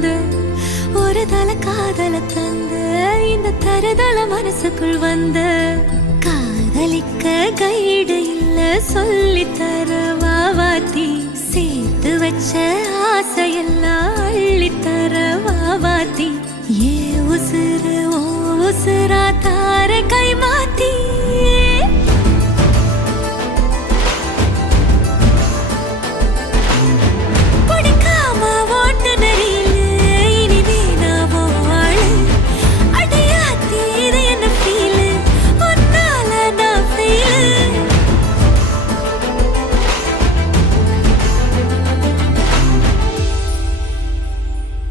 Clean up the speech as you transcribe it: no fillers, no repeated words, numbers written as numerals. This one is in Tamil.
வந்து ஒரு தல காதல தந்த இந்த தருதல மனசுக்குள் வந்து காதலிக்க கைடு இல்ல சொல்லி தர வாவாத்தி சேர்த்து வச்ச ஆசையெல்லாம் அள்ளித்தர